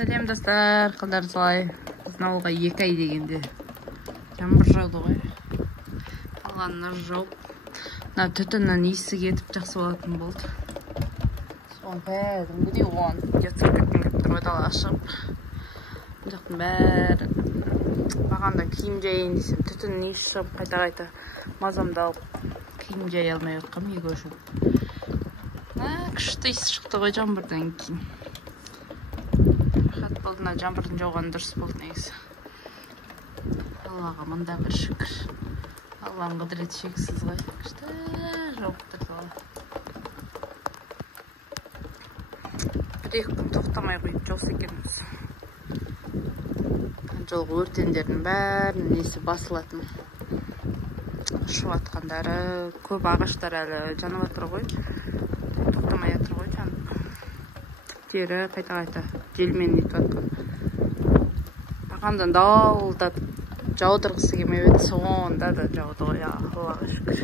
Сәлем достар, қалдарыңыз қалай? Біздің ауылға 2 ай дегенде жаңбыр жауды ғой. Қалғанына жауып, мына түтіннің иісі кетіп жақсы болатын болды. Соған кәдімгідей оған видео түсіріп кеткім келіп тұр ғой, далаға шығып. Бұл жақтың бәрі бағанда киім жайын десем, түтіннің иісі шығып қайта-қайта мазамды алып киім жай алмай отқам, үйге жуып. Күшті иіс шықты ғой жаңбырдан кейін. Рахат болды, мына жаңбырдың жауғаны дұрыс болды негізі. Аллаға мында бір шүкір. Алланың құдіреті шексіз ғой. Күшті жауып тұрды ғой. 1-2 күн тоқтамай қойып жауса екенбіз. Жолғы өртендердің бәрінің несі басылатын. Ұшып атқандары, көп ағаштар әлі жанып атыр ғой. Тоқтамай атыр ғой жанып. Жері қайта-қайта желмен нетіп атқан. Бағандан дауылдап жаудырғысы келмей еді, соңында да жауды ғой. Аллаға шүкір.